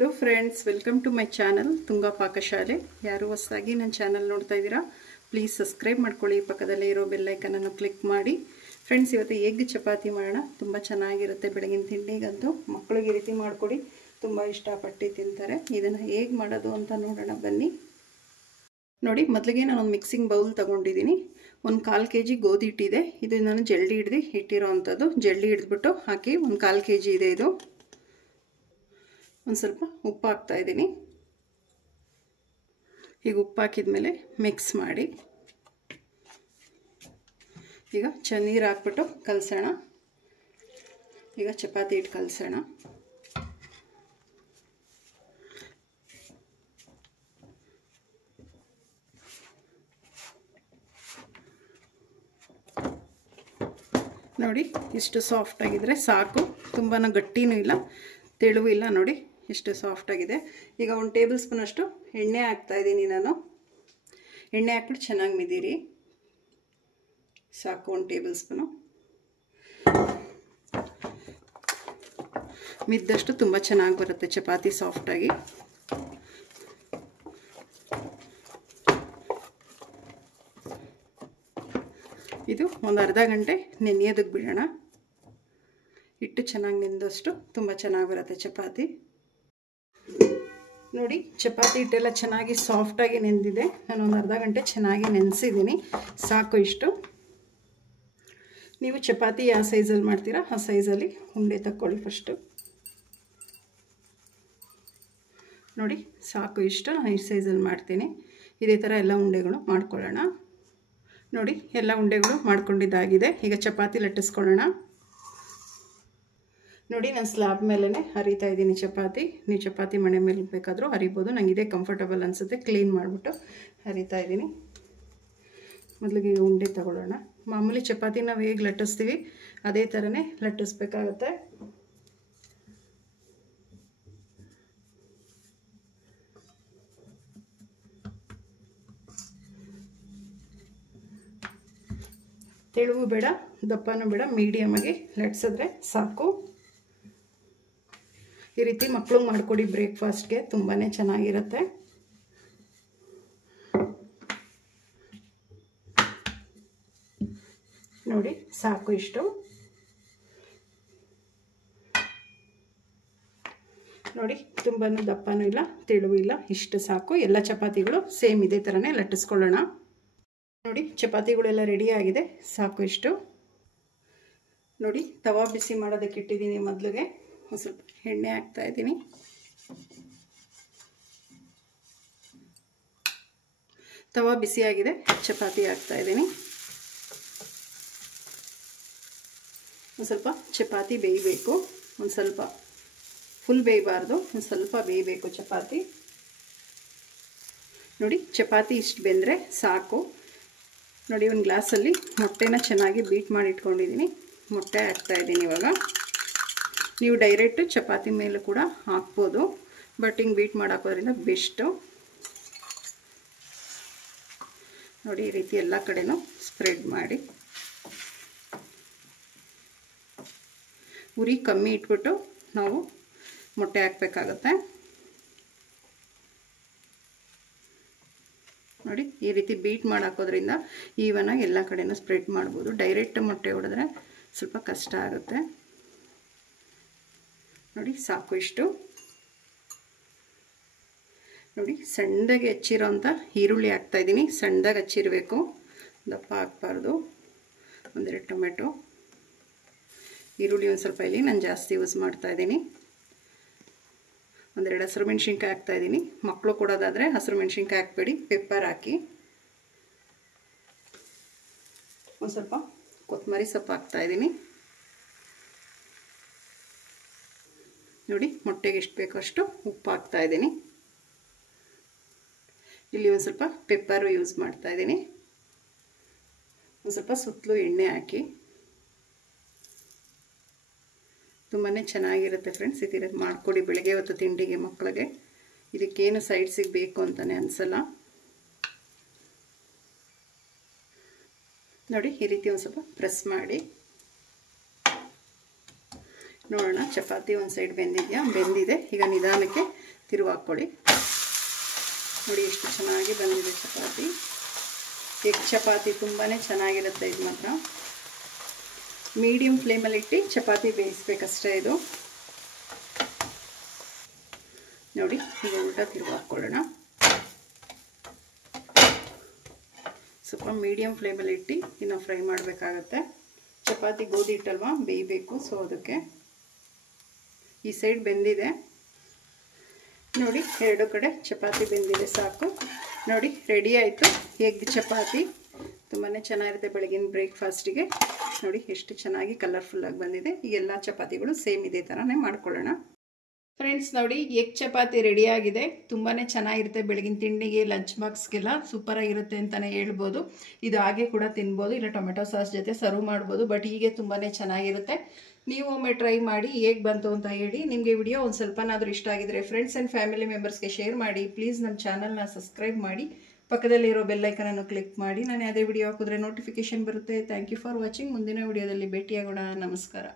Hello friends, welcome to my channel Tunga Pakashale. ಯಾರು ಹೊಸದಾಗಿ ನನ್ನ ಚಾನಲ್ ನೋಡ್ತಾ ಇದ್ದೀರಾ, ಪ್ಲೀಸ್ ಸಬ್ಸ್ಕ್ರೈಬ್ ಮಾಡ್ಕೊಳ್ಳಿ. ಪಕ್ಕದಲ್ಲೇ ಇರೋ ಬೆಲ್ ಐಕನನ್ನು ಕ್ಲಿಕ್ ಮಾಡಿ. ಫ್ರೆಂಡ್ಸ್, ಇವತ್ತು ಎಗ್ ಚಪಾತಿ ಮಾಡೋಣ. ತುಂಬ ಚೆನ್ನಾಗಿರುತ್ತೆ ಬೆಳಗಿನ ತಿಂಡಿಗಂತೂ. ಮಕ್ಕಳಿಗೆ ಈ ರೀತಿ ಮಾಡಿಕೊಡಿ, ತುಂಬ ಇಷ್ಟಪಟ್ಟು ತಿಂತಾರೆ. ಇದನ್ನು ಹೇಗೆ ಮಾಡೋದು ಅಂತ ನೋಡೋಣ ಬನ್ನಿ. ನೋಡಿ, ಮೊದಲಿಗೆ ನಾನೊಂದು ಮಿಕ್ಸಿಂಗ್ ಬೌಲ್ ತೊಗೊಂಡಿದ್ದೀನಿ. ಒಂದು 1/4 kg ಗೋಧಿ ಹಿಟ್ಟಿದೆ. ಇದು ನಾನು ಜಲ್ಡಿ ಹಿಡ್ದು ಇಟ್ಟಿರೋ ಅಂಥದ್ದು. ಜಲ್ಡಿ ಹಿಡಿದ್ಬಿಟ್ಟು ಹಾಕಿ 1/4 kg ಇದೆ ಇದು. ಒಂದು ಸ್ವಲ್ಪ ಉಪ್ಪು ಹಾಕ್ತಾ ಇದ್ದೀನಿ. ಈಗ ಉಪ್ಪು ಹಾಕಿದ್ಮೇಲೆ ಮಿಕ್ಸ್ ಮಾಡಿ ಈಗ ನೀರು ಹಾಕ್ಬಿಟ್ಟು ಕಲಸೋಣ. ಈಗ ಚಪಾತಿ ಹಿಟ್ಟು ಕಲಸೋಣ. ನೋಡಿ, ಇಷ್ಟು ಸಾಫ್ಟ್ ಆಗಿದ್ರೆ ಸಾಕು. ತುಂಬಾ ಗಟ್ಟಿನೂ ಇಲ್ಲ, ತೆಳುವೂ ಇಲ್ಲ. ನೋಡಿ ಎಷ್ಟು ಸಾಫ್ಟ್ ಆಗಿದೆ. ಈಗ 1 ಟೇಬಲ್ ಸ್ಪೂನ್ ಅಷ್ಟು ಎಣ್ಣೆ ಹಾಕ್ತಾ ಇದ್ದೀನಿ ನಾನು. ಎಣ್ಣೆ ಹಾಕ್ಬಿಟ್ಟು ಚೆನ್ನಾಗಿ ಮಿದೀರಿ. ಸಾಕು, 1 ಟೇಬಲ್ ಸ್ಪೂನು ಮಿದ್ದಷ್ಟು ತುಂಬ ಚೆನ್ನಾಗಿ ಬರುತ್ತೆ ಚಪಾತಿ ಸಾಫ್ಟಾಗಿ. ಇದು ಒಂದು ಅರ್ಧ ಗಂಟೆ ನೆನೆಯೋದಕ್ಕೆ ಬಿಡೋಣ. ಹಿಟ್ಟು ಚೆನ್ನಾಗಿ ನೆಂದಷ್ಟು ತುಂಬ ಚೆನ್ನಾಗಿ ಬರುತ್ತೆ ಚಪಾತಿ. ನೋಡಿ, ಚಪಾತಿ ಹಿಟ್ಟೆಲ್ಲ ಚೆನ್ನಾಗಿ ಸಾಫ್ಟಾಗಿ ನೆಂದಿದೆ. ನಾನು ಒಂದು ಅರ್ಧ ಗಂಟೆ ಚೆನ್ನಾಗಿ ನೆನೆಸಿದ್ದೀನಿ. ಸಾಕು ಇಷ್ಟು. ನೀವು ಚಪಾತಿ ಯಾವ ಸೈಜಲ್ಲಿ ಮಾಡ್ತೀರಾ ಆ ಸೈಜಲ್ಲಿ ಉಂಡೆ ತಕ್ಕೊಳ್ಳಿ ಫಸ್ಟು. ನೋಡಿ, ಸಾಕು ಇಷ್ಟು. ನಾನು ಈ ಸೈಜಲ್ಲಿ ಮಾಡ್ತೀನಿ. ಇದೇ ಥರ ಎಲ್ಲ ಉಂಡೆಗಳು ಮಾಡ್ಕೊಳ್ಳೋಣ. ನೋಡಿ, ಎಲ್ಲ ಉಂಡೆಗಳು ಮಾಡ್ಕೊಂಡಿದ್ದಾಗಿದೆ. ಈಗ ಚಪಾತಿ ಲಟ್ಟಿಸ್ಕೊಳ್ಳೋಣ. ನೋಡಿ, ನಾನು ಸ್ಲ್ಯಾಬ್ ಮೇಲೇ ಹರಿತಾ ಇದ್ದೀನಿ ಚಪಾತಿ. ನೀವು ಚಪಾತಿ ಮಣೆ ಮೇಲೆ ಬೇಕಾದರೂ ಹರಿಬೋದು. ನನಗೆ ಇದೇ ಕಂಫರ್ಟಬಲ್ ಅನಿಸುತ್ತೆ. ಕ್ಲೀನ್ ಮಾಡಿಬಿಟ್ಟು ಹರಿತಾ ಇದ್ದೀನಿ. ಮೊದಲಿಗೆ ಉಂಡೆ ತಗೊಳ್ಳೋಣ. ಮಾಮೂಲಿ ಚಪಾತಿ ನಾವು ಹೇಗೆ ಲಟ್ಟಿಸ್ತೀವಿ ಅದೇ ಥರನೇ ಲಟ್ಟಿಸ್ಬೇಕಾಗತ್ತೆ. ತೆಳುವು ಬೇಡ, ದಪ್ಪನೂ ಬೇಡ, ಮೀಡಿಯಮಾಗಿ ಲಟ್ಸಿದ್ರೆ ಸಾಕು. ಈ ರೀತಿ ಮಕ್ಕಳಿಗೆ ಮಾಡಿಕೊಡಿ ಬ್ರೇಕ್ಫಾಸ್ಟ್ಗೆ, ತುಂಬಾ ಚೆನ್ನಾಗಿರುತ್ತೆ. ನೋಡಿ, ಸಾಕು ಇಷ್ಟು. ನೋಡಿ, ತುಂಬಾ ದಪ್ಪನೂ ಇಲ್ಲ, ತೆಳುವು ಇಲ್ಲ, ಇಷ್ಟು ಸಾಕು. ಎಲ್ಲ ಚಪಾತಿಗಳು ಸೇಮ್ ಇದೇ ಥರನೇ ಲಟ್ಟಿಸ್ಕೊಳ್ಳೋಣ. ನೋಡಿ, ಚಪಾತಿಗಳೆಲ್ಲ ರೆಡಿ ಆಗಿದೆ. ಸಾಕು ಇಷ್ಟು. ನೋಡಿ, ತವಾ ಬಿಸಿ ಮಾಡೋದಕ್ಕೆ ಇಟ್ಟಿದ್ದೀನಿ. ಮೊದಲಿಗೆ ಒಂದು ಸ್ವಲ್ಪ ಎಣ್ಣೆ ಹಾಕ್ತಾ ಇದ್ದೀನಿ. ತವಾ ಬಿಸಿಯಾಗಿದೆ. ಚಪಾತಿ ಹಾಕ್ತಾ ಇದ್ದೀನಿ. ಒಂದು ಸ್ವಲ್ಪ ಚಪಾತಿ ಬೇಯಬೇಕು. ಒಂದು ಸ್ವಲ್ಪ ಫುಲ್ ಬೇಯಬಾರ್ದು, ಒಂದು ಸ್ವಲ್ಪ ಬೇಯಬೇಕು ಚಪಾತಿ. ನೋಡಿ, ಚಪಾತಿ ಇಷ್ಟು ಬೆಂದರೆ ಸಾಕು. ನೋಡಿ, ಒಂದು ಗ್ಲಾಸಲ್ಲಿ ಮೊಟ್ಟೆನ ಚೆನ್ನಾಗಿ ಬೀಟ್ ಮಾಡಿ ಇಟ್ಕೊಂಡಿದ್ದೀನಿ. ಮೊಟ್ಟೆ ಹಾಕ್ತಾ ಇದ್ದೀನಿ ಇವಾಗ. ನೀವು ಡೈರೆಕ್ಟು ಚಪಾತಿ ಮೇಲೂ ಕೂಡ ಹಾಕ್ಬೋದು, ಬಟ್ ಹಿಂಗೆ ಬೀಟ್ ಮಾಡಿ ಹಾಕೋದ್ರಿಂದ ಬೆಸ್ಟು. ನೋಡಿ, ಈ ರೀತಿ ಎಲ್ಲ ಕಡೆನೂ ಸ್ಪ್ರೆಡ್ ಮಾಡಿ. ಉರಿ ಕಮ್ಮಿ ಇಟ್ಬಿಟ್ಟು ನಾವು ಮೊಟ್ಟೆ ಹಾಕಬೇಕಾಗತ್ತೆ. ನೋಡಿ, ಈ ರೀತಿ ಬೀಟ್ ಮಾಡಿ ಹಾಕೋದ್ರಿಂದ ಈವನಾಗಿ ಎಲ್ಲ ಕಡೆನೂ ಸ್ಪ್ರೆಡ್ ಮಾಡ್ಬೋದು. ಡೈರೆಕ್ಟ್ ಮೊಟ್ಟೆ ಹೊಡೆದ್ರೆ ಸ್ವಲ್ಪ ಕಷ್ಟ ಆಗುತ್ತೆ. ನೋಡಿ, ಸಾಕು ಇಷ್ಟು. ನೋಡಿ, ಸಣ್ಣದಾಗಿ ಹೆಚ್ಚಿರೋಂಥ ಈರುಳ್ಳಿ ಹಾಕ್ತಾಯಿದ್ದೀನಿ. ಸಣ್ಣದಾಗಿ ಹಚ್ಚಿರಬೇಕು, ದಪ್ಪ ಹಾಕ್ಬಾರ್ದು. 1-2 ಟೊಮೆಟೊ, ಈರುಳ್ಳಿ ಒಂದು ಸ್ವಲ್ಪ ಇಲ್ಲಿ ನಾನು ಜಾಸ್ತಿ ಯೂಸ್ ಮಾಡ್ತಾಯಿದ್ದೀನಿ. 1-2 ಹಸಿರು ಮೆಣಸಿನ್ಕಾಯಿ ಹಾಕ್ತಾಯಿದ್ದೀನಿ. ಮಕ್ಕಳು ಕೊಡೋದಾದರೆ ಹಸಿರು ಮೆಣಸಿನ್ಕಾಯಿ ಹಾಕ್ಬೇಡಿ, ಪೆಪ್ಪರ್ ಹಾಕಿ. ಒಂದು ಸ್ವಲ್ಪ ಕೊತ್ತಂಬರಿ ಸೊಪ್ಪು ಹಾಕ್ತಾಯಿದ್ದೀನಿ. ನೋಡಿ, ಮೊಟ್ಟೆಗೆ ಎಷ್ಟು ಬೇಕೋ ಅಷ್ಟು ಉಪ್ಪು ಹಾಕ್ತಾಯಿದ್ದೀನಿ. ಇಲ್ಲಿ ಒಂದು ಸ್ವಲ್ಪ ಪೆಪ್ಪರು ಯೂಸ್ ಮಾಡ್ತಾಯಿದ್ದೀನಿ. ಒಂದು ಸ್ವಲ್ಪ ಸುತ್ತಲೂ ಎಣ್ಣೆ ಹಾಕಿ. ತುಂಬಾ ಚೆನ್ನಾಗಿರುತ್ತೆ ಫ್ರೆಂಡ್ಸ್. ಈ ಥರ ಮಾಡಿಕೊಡಿ ಬೆಳಗ್ಗೆ ಹೊತ್ತು ತಿಂಡಿಗೆ ಮಕ್ಕಳಿಗೆ. ಇದಕ್ಕೇನು ಸೈಡ್ಸಿಗೆ ಬೇಕು ಅಂತಲೇ ಅನಿಸಲ್ಲ. ನೋಡಿ, ಈ ರೀತಿ ಒಂದು ಸ್ವಲ್ಪ ಪ್ರೆಸ್ ಮಾಡಿ ನೋಡೋಣ ಚಪಾತಿ ಒಂದು ಸೈಡ್ ಬೆಂದಿದೆಯಾ? ಬೆಂದಿದೆ. ಈಗ ನಿಧಾನಕ್ಕೆ ತಿರುವಾಕ್ಕೊಳ್ಳಿ. ನೋಡಿ ಎಷ್ಟು ಚೆನ್ನಾಗಿ ಬಂದಿದೆ ಚಪಾತಿ. ಎಗ್ ಚಪಾತಿ ತುಂಬಾ ಚೆನ್ನಾಗಿರುತ್ತೆ. ಇದು ಮಾತ್ರ ಮೀಡಿಯಮ್ ಫ್ಲೇಮಲ್ಲಿ ಇಟ್ಟು ಚಪಾತಿ ಬೇಯಿಸ್ಬೇಕಷ್ಟೇ. ಇದು ನೋಡಿ, ಈಗ ಉಲ್ಟಾ ತಿರುಗಿ ಹಾಕ್ಕೊಳ್ಳೋಣ. ಸ್ವಲ್ಪ ಮೀಡಿಯಮ್ ಫ್ಲೇಮಲ್ಲಿ ಇಟ್ಟು ಇನ್ನು ಫ್ರೈ ಮಾಡಬೇಕಾಗತ್ತೆ. ಚಪಾತಿ ಗೋಧಿ ಹಿಟ್ಟಲ್ವಾ, ಬೇಯಬೇಕು. ಸೊ ಅದಕ್ಕೆ ಈ ಸೈಡ್ ಬೆಂದಿದೆ ನೋಡಿ. ಎರಡು ಕಡೆ ಚಪಾತಿ ಬೆಂದಿದೆ, ಸಾಕು. ನೋಡಿ ರೆಡಿ ಆಯಿತು ಎಗ್ ಚಪಾತಿ. ತುಂಬಾ ಚೆನ್ನಾಗಿರುತ್ತೆ ಬೆಳಗಿನ ಬ್ರೇಕ್ಫಾಸ್ಟಿಗೆ. ನೋಡಿ ಎಷ್ಟು ಚೆನ್ನಾಗಿ ಕಲರ್ಫುಲ್ಲಾಗಿ ಬಂದಿದೆ. ಈ ಎಲ್ಲ ಚಪಾತಿಗಳು ಸೇಮ್ ಇದೇ ಥರನೇ ಮಾಡ್ಕೊಳ್ಳೋಣ. ಫ್ರೆಂಡ್ಸ್ ನೋಡಿ, ಎಗ್ ಚಪಾತಿ ರೆಡಿಯಾಗಿದೆ. ತುಂಬಾ ಚೆನ್ನಾಗಿರುತ್ತೆ ಬೆಳಗಿನ ತಿಂಡಿಗೆ, ಲಂಚ್ ಬಾಕ್ಸ್ಗೆಲ್ಲ ಸೂಪರಾಗಿರುತ್ತೆ ಅಂತಲೇ ಹೇಳ್ಬೋದು. ಇದು ಹಾಗೆ ಕೂಡ ತಿನ್ಬೋದು, ಇಲ್ಲ ಟೊಮೆಟೊ ಸಾಸ್ ಜೊತೆ ಸರ್ವ್ ಮಾಡ್ಬೋದು. ಬಟ್ ಹೀಗೆ ತುಂಬಾ ಚೆನ್ನಾಗಿರುತ್ತೆ. ನೀವು ಒಮ್ಮೆ ಟ್ರೈ ಮಾಡಿ ಹೇಗೆ ಬಂತು ಅಂತ ಹೇಳಿ. ನಿಮಗೆ ವಿಡಿಯೋ ಒಂದು ಸ್ವಲ್ಪನಾದರೂ ಇಷ್ಟ ಆಗಿದ್ರೆ ಫ್ರೆಂಡ್ಸ್ ಆ್ಯಂಡ್ ಫ್ಯಾಮಿಲಿ ಮೆಂಬರ್ಸ್ಗೆ ಶೇರ್ ಮಾಡಿ. ಪ್ಲೀಸ್ ನಮ್ಮ ಚಾನಲ್ನ ಸಬ್ಸ್ಕ್ರೈಬ್ ಮಾಡಿ, ಪಕ್ಕದಲ್ಲಿರೋ ಬೆಲ್ಲೈಕನನ್ನು ಕ್ಲಿಕ್ ಮಾಡಿ. ನಾನು ಯಾವುದೇ ವಿಡಿಯೋ ಹಾಕಿದ್ರೆ ನೋಟಿಫಿಕೇಶನ್ ಬರುತ್ತೆ. Thank you for watching. ಮುಂದಿನ ವಿಡಿಯೋದಲ್ಲಿ ಭೇಟಿಯಾಗೋಣ. ನಮಸ್ಕಾರ.